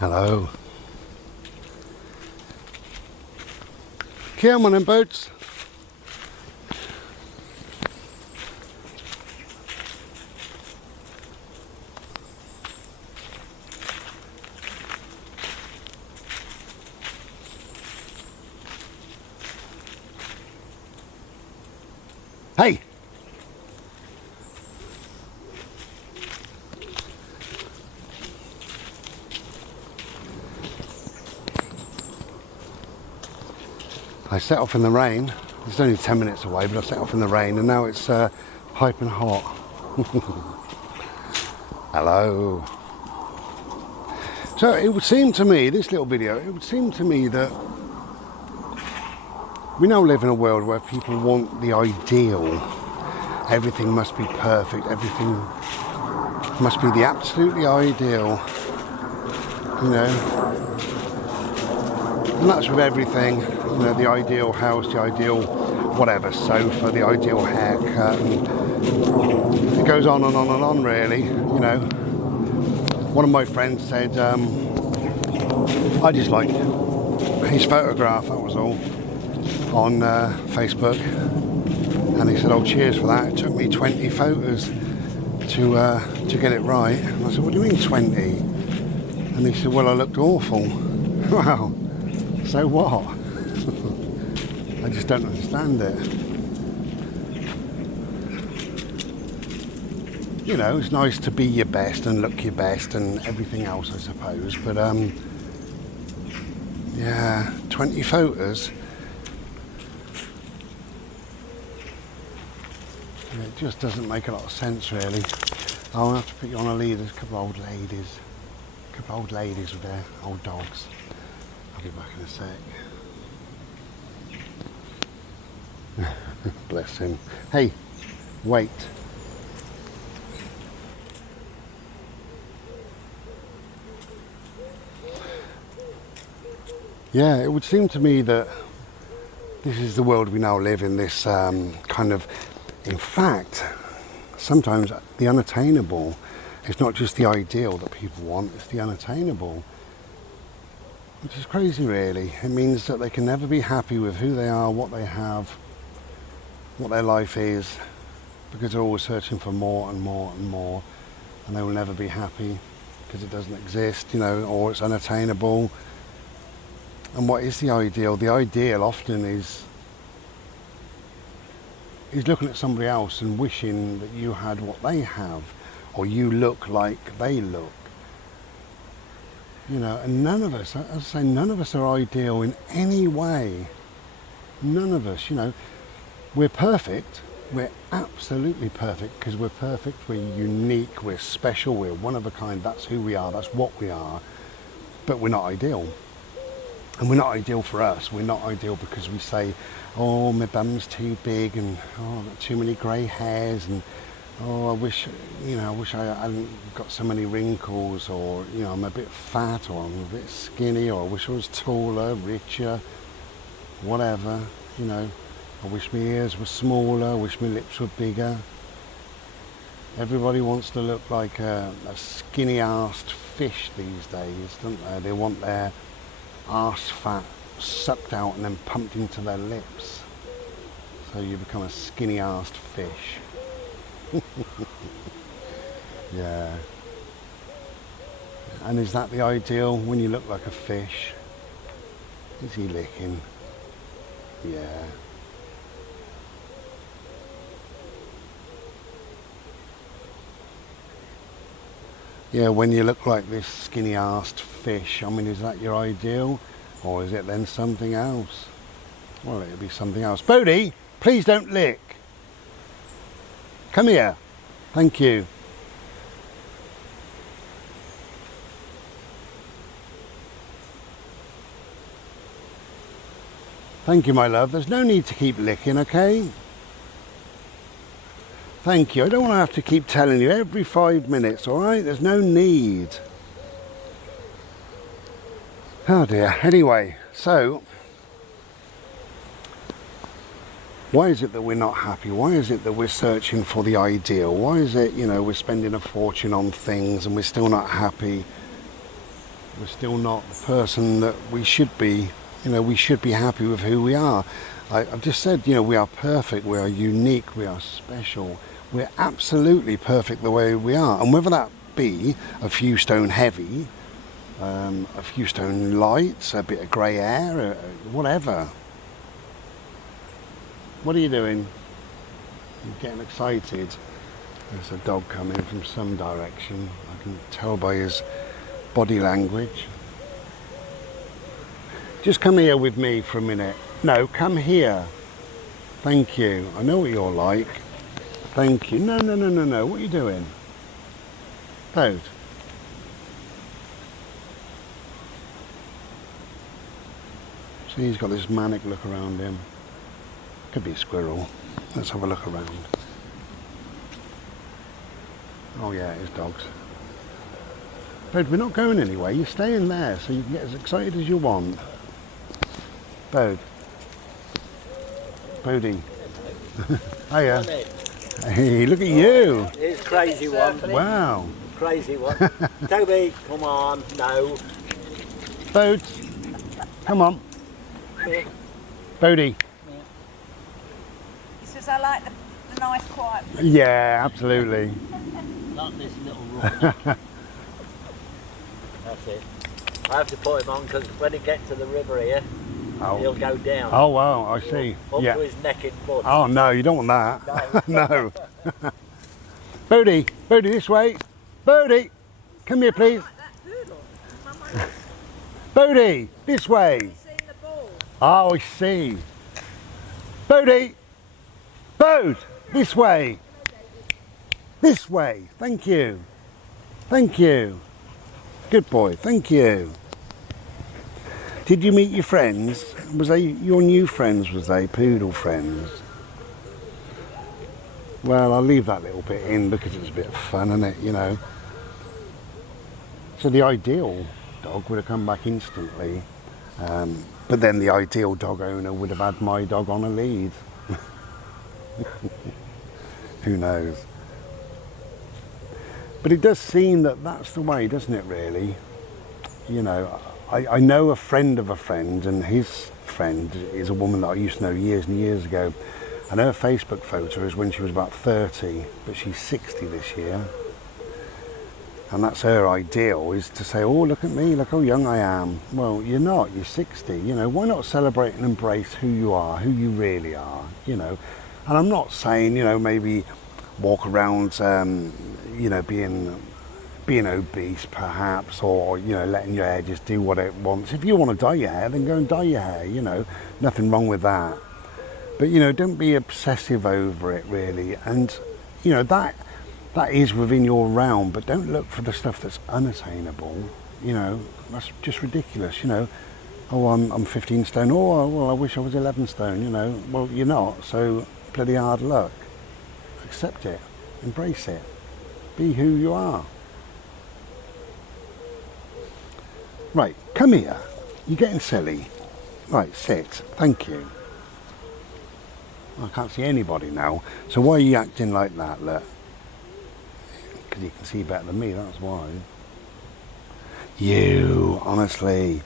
Hello. Come on then, boats. Hey! I set off in the rain. It's only 10 minutes away, but I set off in the rain and now it's piping hot. Hello. So it would seem to me, this little video, it would seem to me that we now live in a world where people want the ideal. Everything must be perfect, everything must be the absolutely ideal, you know. And that's with everything, you know, the ideal house, the ideal whatever, sofa, the ideal haircut, and it goes on and on and on really, you know. One of my friends said, I just liked his photograph, that was all, on Facebook, and he said, oh cheers for that, it took me 20 photos to get it right. And I said, what do you mean 20? And he said, well, I looked awful. Wow. So what? I just don't understand it. You know, it's nice to be your best and look your best and everything else, I suppose. But yeah, 20 photos. It just doesn't make a lot of sense, really. I'll have to put you on a lead. There's a couple of old ladies. A couple of old ladies with their old dogs. I'll be back in a sec. Bless him. Hey, wait. Yeah, it would seem to me that this is the world we now live in, this kind of, in fact, sometimes the unattainable is not just the ideal that people want, it's the unattainable. Which is crazy, really. It means that they can never be happy with who they are, what they have, what their life is, because they're always searching for more and more and more, and they will never be happy because it doesn't exist, you know, or it's unattainable. And what is the ideal? The ideal often is looking at somebody else and wishing that you had what they have, or you look like they look. You know, and none of us, as I say, none of us are ideal in any way. None of us, you know. We're perfect. We're absolutely perfect because we're perfect. We're unique. We're special. We're one of a kind. That's who we are. That's what we are. But we're not ideal. And we're not ideal for us. We're not ideal because we say, oh, my bum's too big and oh, I've got too many grey hairs and oh, I wish I hadn't got so many wrinkles, or, you know, I'm a bit fat, or I'm a bit skinny, or I wish I was taller, richer, whatever, you know. I wish my ears were smaller, I wish my lips were bigger. Everybody wants to look like a skinny-arsed fish these days, don't they? They want their arse fat sucked out and then pumped into their lips. So you become a skinny-arsed fish. Yeah. And is that the ideal when you look like a fish? Is he licking? Yeah. Yeah, when you look like this skinny-arsed fish, I mean, is that your ideal? Or is it then something else? Well, it'll be something else. Bodie, please don't lick. Come here. Thank you. Thank you, my love. There's no need to keep licking, okay? Thank you. I don't want to have to keep telling you every 5 minutes, all right? There's no need. Oh dear. Anyway, so why is it that we're not happy? Why is it that we're searching for the ideal? Why is it, you know, we're spending a fortune on things and we're still not happy? We're still not the person that we should be. You know, we should be happy with who we are. I've just said, you know, we are perfect, we are unique, we are special. We're absolutely perfect the way we are. And whether that be a few stone heavy, a few stone lights, a bit of grey hair, whatever. What are you doing? You're getting excited. There's a dog coming from some direction. I can tell by his body language. Just come here with me for a minute. No, come here. Thank you. I know what you're like. Thank you. No. What are you doing? Toad. See, he's got this manic look around him. Could be a squirrel. Let's have a look around. Oh yeah, it's dogs. Toad, we're not going anywhere. You're staying there so you can get as excited as you want. Toad. Bodie. Hiya. Hey, look at you. Here's crazy one. Wow. Crazy one. Toby, come on. No. Bode. Come on. Bodie. He says, I like the nice quiet. Yeah, absolutely. Not this little rock. That's it. I have to put him on because when he gets to the river here, he'll go down. Oh wow, I see. Up Yeah. to his neck in mud. Oh no, you don't want that. No. Bodie, this way. Bodie, come here please. Bodie, this way. Oh, I see. Bodie, Bode, this way. This way. Thank you. Thank you. Good boy. Thank you. Did you meet your friends? Was they your new friends? Was they poodle friends? Well, I'll leave that little bit in because it's a bit of fun, isn't it? You know. So the ideal dog would have come back instantly, but then the ideal dog owner would have had my dog on a lead. Who knows? But it does seem that that's the way, doesn't it? Really, you know. I know a friend of a friend, and his friend is a woman that I used to know years and years ago. And her Facebook photo is when she was about 30, but she's 60 this year. And that's her ideal, is to say, oh, look at me, look how young I am. Well, you're not, you're 60. You know, why not celebrate and embrace who you are, who you really are, you know. And I'm not saying, you know, maybe walk around, you know, being obese perhaps, or, you know, letting your hair just do what it wants. If you want to dye your hair, then go and dye your hair, you know, nothing wrong with that. But, you know, don't be obsessive over it really. And, you know, that is within your realm, but don't look for the stuff that's unattainable. You know, that's just ridiculous, you know. Oh, I'm 15 stone. Oh, well, I wish I was 11 stone, you know. Well, you're not, so bloody hard luck. Accept it, embrace it, be who you are. Right, come here. You're getting silly. Right, sit. Thank you. I can't see anybody now. So why are you acting like that, look? Because you can see better than me, that's why. You, honestly,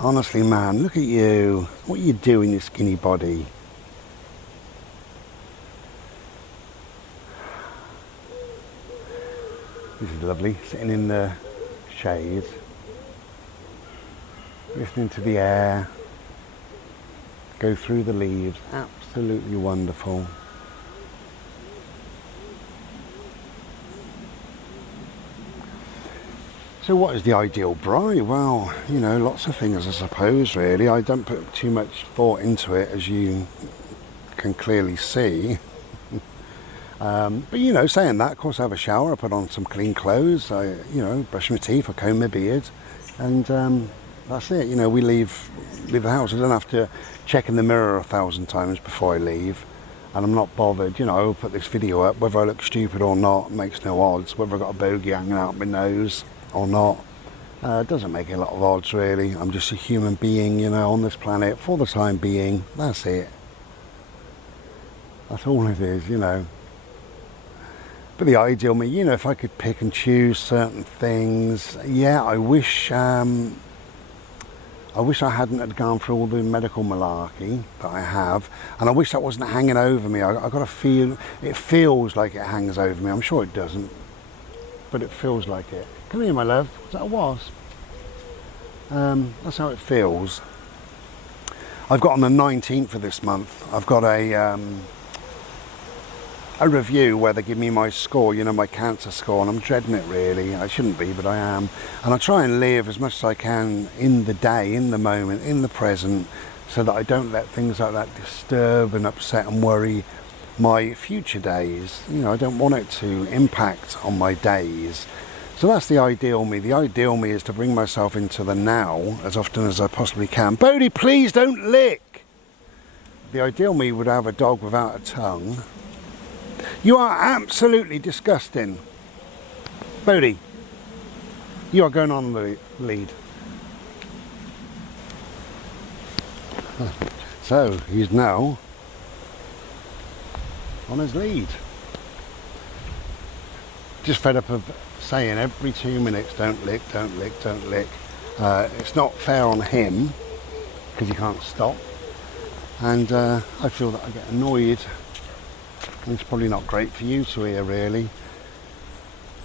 man, look at you. What are you doing, your skinny body? This is lovely, sitting in the shade, listening to the air, go through the leaves, absolutely wonderful. So what is the ideal bride? Well, you know, lots of things I suppose really. I don't put too much thought into it, as you can clearly see. But you know, saying that, of course I have a shower, I put on some clean clothes, I, you know, brush my teeth, I comb my beard, and that's it. You know, we leave the house. I don't have to check in the mirror 1,000 times before I leave, and I'm not bothered. You know, I'll put this video up, whether I look stupid or not makes no odds, whether I've got a bogey hanging out my nose or not. It doesn't make a lot of odds really. I'm just a human being, you know, on this planet for the time being. That's it. That's all it is, you know. But the ideal me, you know, if I could pick and choose certain things, yeah, I wish I hadn't had gone through all the medical malarkey that I have, and I wish that wasn't hanging over me. I got to feel, it feels like it hangs over me. I'm sure it doesn't, but it feels like it. Come here, my love. Is that a wasp? That's how it feels. I've got on the 19th of this month, I've got a review where they give me my score, you know, my cancer score, and I'm dreading it really. I shouldn't be, but I am. And I try and live as much as I can in the day, in the moment, in the present, so that I don't let things like that disturb and upset and worry my future days. You know, I don't want it to impact on my days. So that's the ideal me. The ideal me is to bring myself into the now as often as I possibly can. Bodhi, please don't lick! The ideal me would have a dog without a tongue. You are absolutely disgusting. Bodhi, you are going on the lead. So, he's now on his lead. Just fed up of saying every 2 minutes, don't lick, don't lick, don't lick. It's not fair on him, because he can't stop. And I feel that I get annoyed. And it's probably not great for you to hear, really.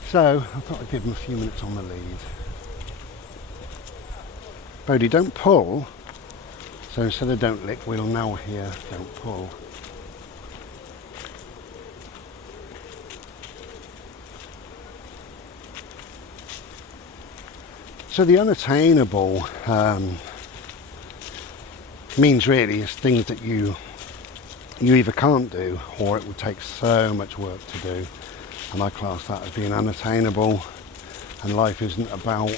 So, I thought I'd give him a few minutes on the lead. Bodhi, don't pull. So instead of don't lick, we'll now hear don't pull. So the unattainable means really is things that you either can't do, or it would take so much work to do, and I class that as being unattainable. And life isn't about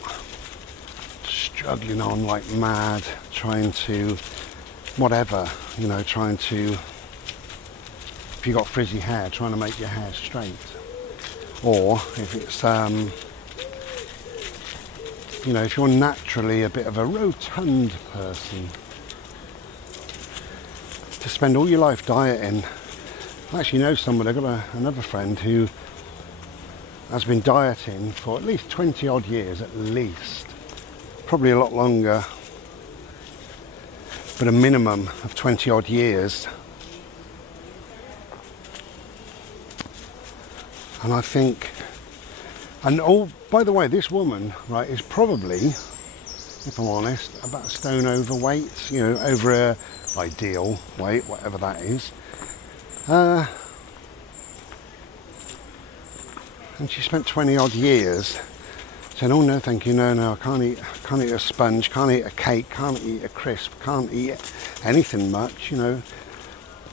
struggling on like mad, trying to whatever, you know, trying to, if you got frizzy hair, trying to make your hair straight, or if it's you know, if you're naturally a bit of a rotund person, to spend all your life dieting. I actually know someone, I've got another friend who has been dieting for at least 20 odd years, at least. Probably a lot longer, but a minimum of 20 odd years. And I think, and oh, by the way, this woman, right, is probably, if I'm honest, about a stone overweight, you know, over her ideal weight, whatever that is. And she spent 20 odd years saying, oh no thank you, no, I can't eat a sponge, can't eat a cake, can't eat a crisp, can't eat anything much, you know,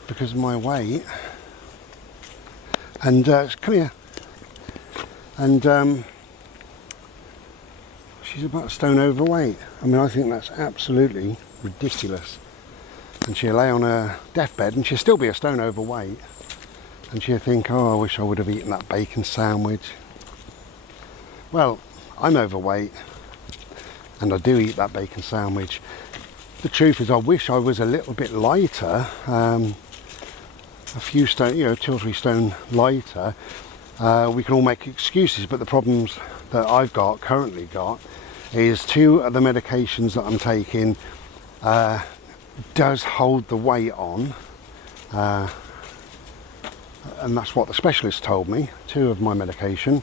because of my weight. And come here. And she's about a stone overweight. I mean, I think that's absolutely ridiculous. And she'll lay on her deathbed and she'll still be a stone overweight. And she'll think, oh, I wish I would have eaten that bacon sandwich. Well, I'm overweight and I do eat that bacon sandwich. The truth is, I wish I was a little bit lighter, a few stone, you know, 2 or 3 stone lighter. We can all make excuses, but the problems that I've currently got, is 2 of the medications that I'm taking does hold the weight on, and that's what the specialist told me, 2 of my medication.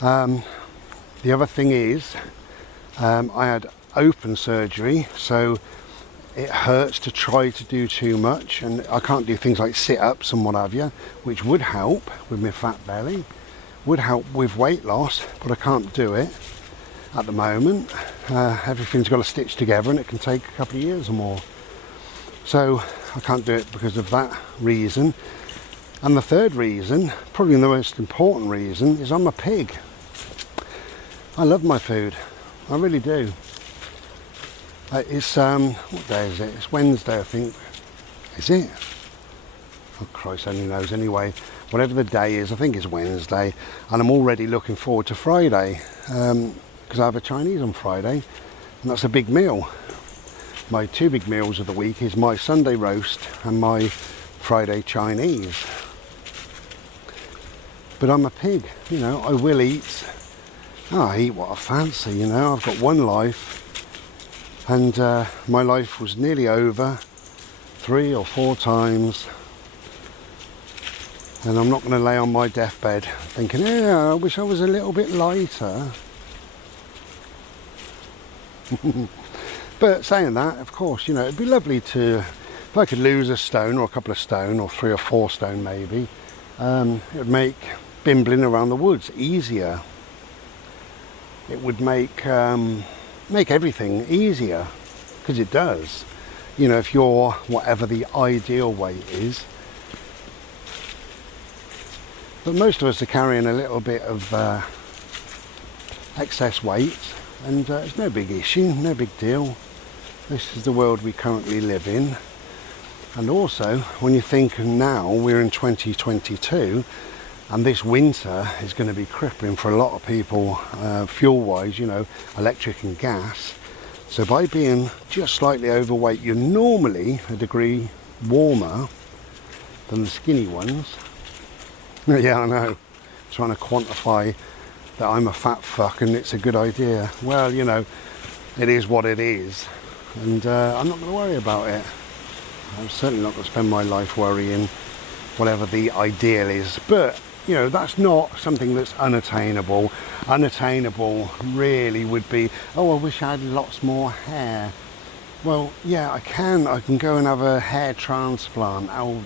The other thing is, I had open surgery, so it hurts to try to do too much, and I can't do things like sit-ups and what have you, which would help with my fat belly, would help with weight loss, but I can't do it at the moment. Everything's got to stitch together and it can take a couple of years or more. So I can't do it because of that reason. And the third reason, probably the most important reason, is I'm a pig. I love my food, I really do. It's, what day is it? It's Wednesday, I think. Is it? Oh Christ only knows. Anyway, whatever the day is, I think it's Wednesday, and I'm already looking forward to Friday, because I have a Chinese on Friday, and that's a big meal. My 2 big meals of the week is my Sunday roast and my Friday Chinese. But I'm a pig, you know, I will eat. Oh, I eat what I fancy, you know. I've got one life, and my life was nearly over 3 or 4 times. And I'm not going to lay on my deathbed thinking, yeah, I wish I was a little bit lighter. But saying that, of course, you know, it'd be lovely to, if I could lose a stone or a couple of stone or 3 or 4 stone maybe, it would make bimbling around the woods easier. It would make everything easier, because it does. You know, if you're whatever the ideal weight is. But most of us are carrying a little bit of excess weight, and it's no big issue, no big deal. This is the world we currently live in. And also, when you think now we're in 2022, and this winter is going to be crippling for a lot of people, fuel-wise, you know, electric and gas. So by being just slightly overweight, you're normally a degree warmer than the skinny ones. Yeah, I know. Trying to quantify that I'm a fat fuck and it's a good idea. Well, you know, it is what it is. And I'm not going to worry about it. I'm certainly not going to spend my life worrying whatever the ideal is. But, you know, that's not something that's unattainable. Unattainable really would be, oh, I wish I had lots more hair. Well, yeah, I can go and have a hair transplant. How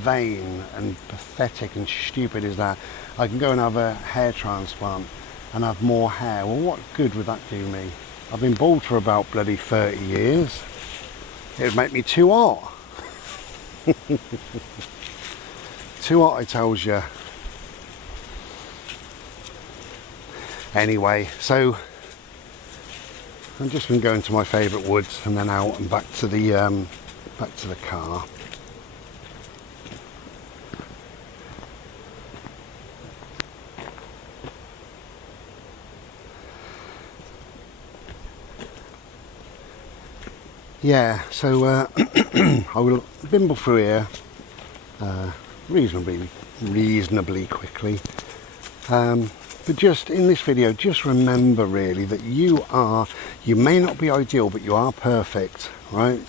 vain and pathetic and stupid is that? I can go and have a hair transplant and have more hair. Well, what good would that do me? I've been bald for about bloody 30 years. It would make me too hot. Too hot, I tells you. Anyway, so I'm just been going to my favourite woods and then out and back to the car. Yeah, so I will bimble through here reasonably quickly. But just in this video, just remember really that you may not be ideal, but you are perfect, right?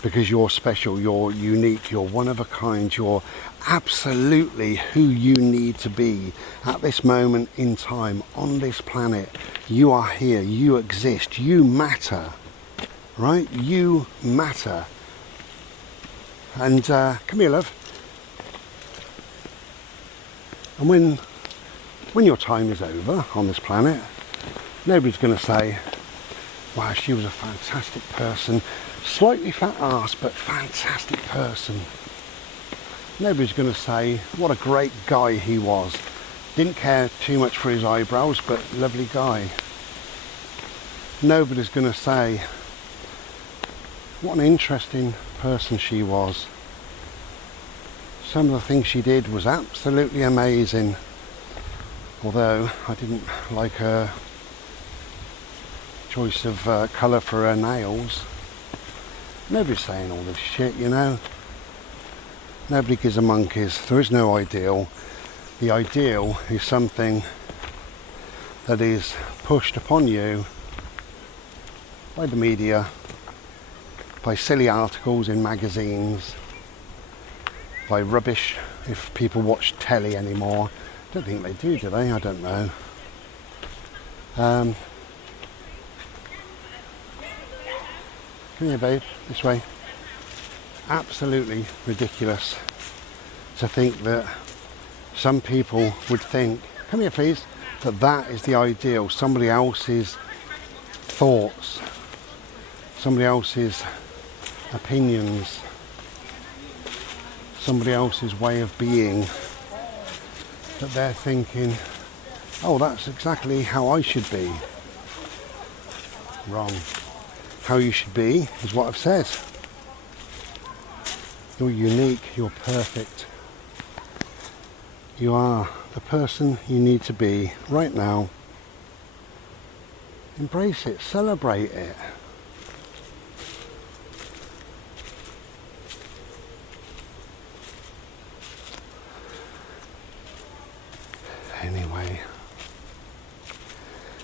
Because you're special, you're unique, you're one of a kind, you're absolutely who you need to be at this moment in time on this planet. You are here, you exist, you matter. Right, you matter. And come here, love. And when your time is over on this planet, nobody's going to say, wow, she was a fantastic person, slightly fat ass, but fantastic person. Nobody's going to say, what a great guy he was. Didn't care too much for his eyebrows, but lovely guy. Nobody's going to say, what an interesting person she was. Some of the things she did was absolutely amazing. Although I didn't like her choice of colour for her nails. Nobody's saying all this shit, you know. Nobody gives a monkeys. There is no ideal. The ideal is something that is pushed upon you by the media, by silly articles in magazines, by rubbish, if people watch telly anymore. I don't think they do they? I don't know. Come here, babe, this way. Absolutely ridiculous to think that some people would think, come here please, that is the ideal, somebody else's thoughts, somebody else's opinions, somebody else's way of being, that they're thinking, oh, that's exactly how I should be. Wrong. How you should be is what I've said. You're unique, you're perfect. You are the person you need to be right now. Embrace it, celebrate it. Anyway,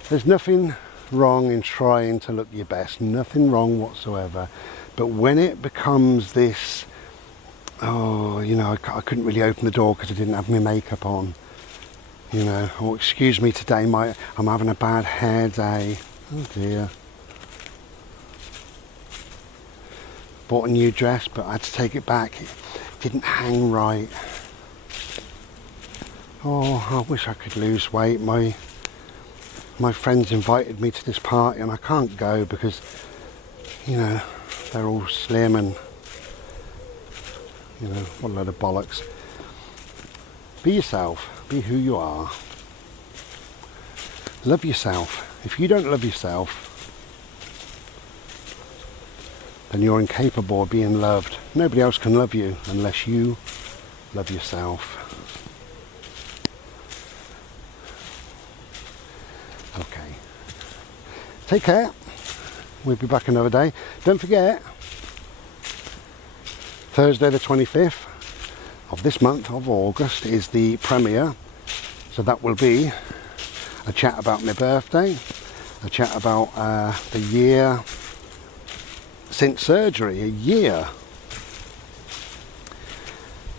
there's nothing wrong in trying to look your best, nothing wrong whatsoever. But when it becomes this, oh, you know, I couldn't really open the door because I didn't have my makeup on, you know, or excuse me today, I'm having a bad hair day. Oh dear. Bought a new dress, but I had to take it back. It didn't hang right. Oh, I wish I could lose weight. My friends invited me to this party and I can't go because, you know, they're all slim and, you know, what a load of bollocks. Be yourself. Be who you are. Love yourself. If you don't love yourself, then you're incapable of being loved. Nobody else can love you unless you love yourself. Okay. Take care. We'll be back another day. Don't forget, Thursday the 25th of this month of August is the premiere. So that will be a chat about my birthday, a chat about the year since surgery, a year.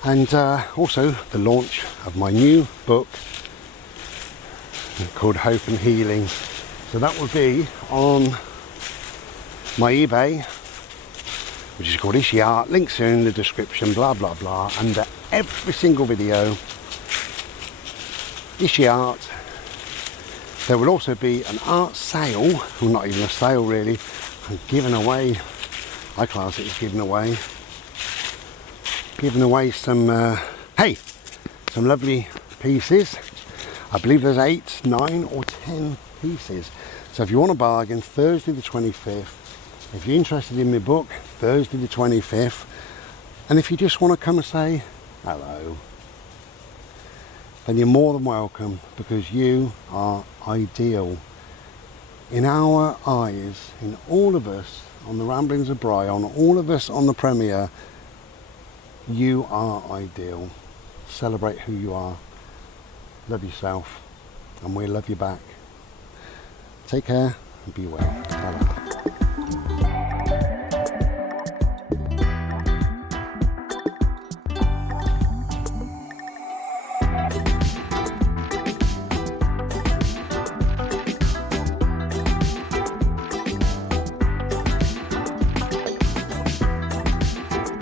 And also the launch of my new book called Hope and Healing. So that will be on my eBay, which is called Ishi Art. Links are in the description, blah blah blah, under every single video. Ishi Art. There will also be an art sale, well, not even a sale really. I'm giving away, I class it as giving away some, hey, some lovely pieces. I believe there's 8, 9 or 10 pieces. So if you want a bargain, Thursday the 25th. If you're interested in my book, Thursday the 25th. And if you just want to come and say hello, then you're more than welcome, because you are ideal. In our eyes, in all of us on the Ramblings of Bry, on all of us on the premiere, you are ideal. Celebrate who you are. Love yourself, and we'll love you back. Take care and be well. Ta-ra.